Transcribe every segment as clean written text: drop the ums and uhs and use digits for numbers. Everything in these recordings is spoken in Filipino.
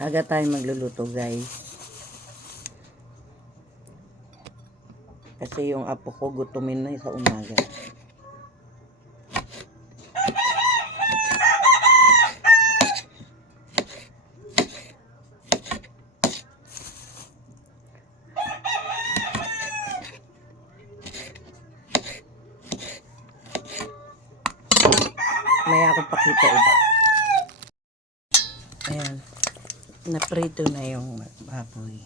Aga tayo magluluto, guys. Kasi yung apo ko gutumin na sa umaga. May ako pakita iba. Ayan. Naprito na yung baboy.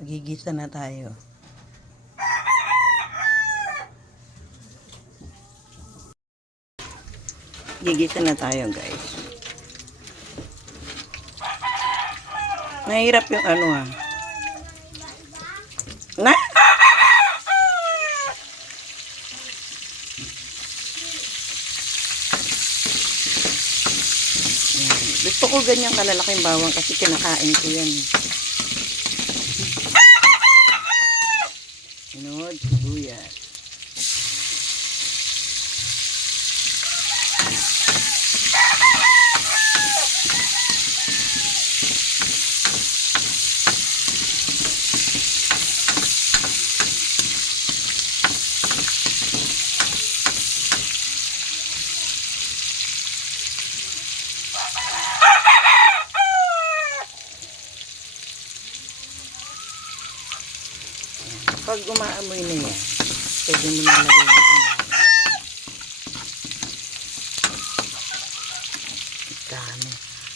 Magigisa na tayo. Gigisa na tayo, guys. Mahirap yung ano na. Gusto ko ganyang kalalaking bawang kasi kinakain ko yan. Sunod, sibuyas. Pag umaamoy na yan, pwede mo na lagay yung kamatis.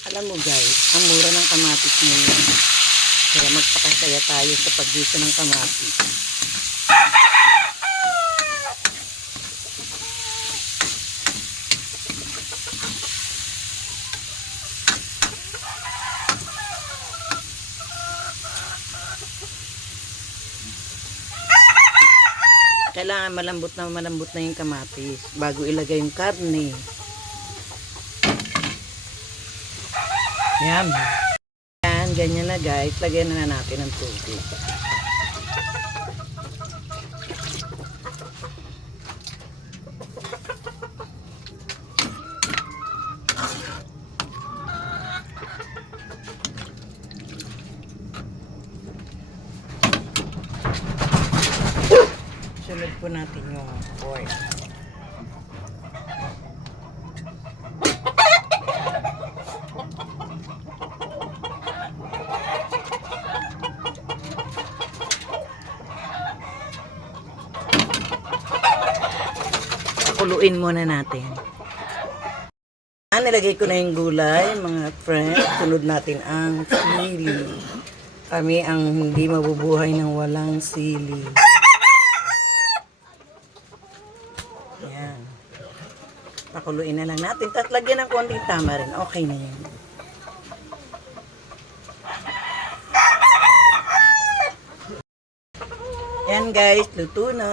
Alam mo guys, ang mura ng kamatis ngayon. Kaya magpakasaya tayo sa paggisa ng kamatis. Kailangan malambot na yung kamatis bago ilagay yung karne. Yan. Yan, ganyan na guys. Lagyan na natin ng tubig. Sunod po natin yung pork. Kuluin muna natin. Nilagay ko na yung gulay, mga friends. Sunod natin ang sili. Kami ang hindi mabubuhay ng walang sili. Ayan. Pakuluin na lang natin. Tapos lagyan ng konting tamarin. Okay na yan. Yan guys, luto na.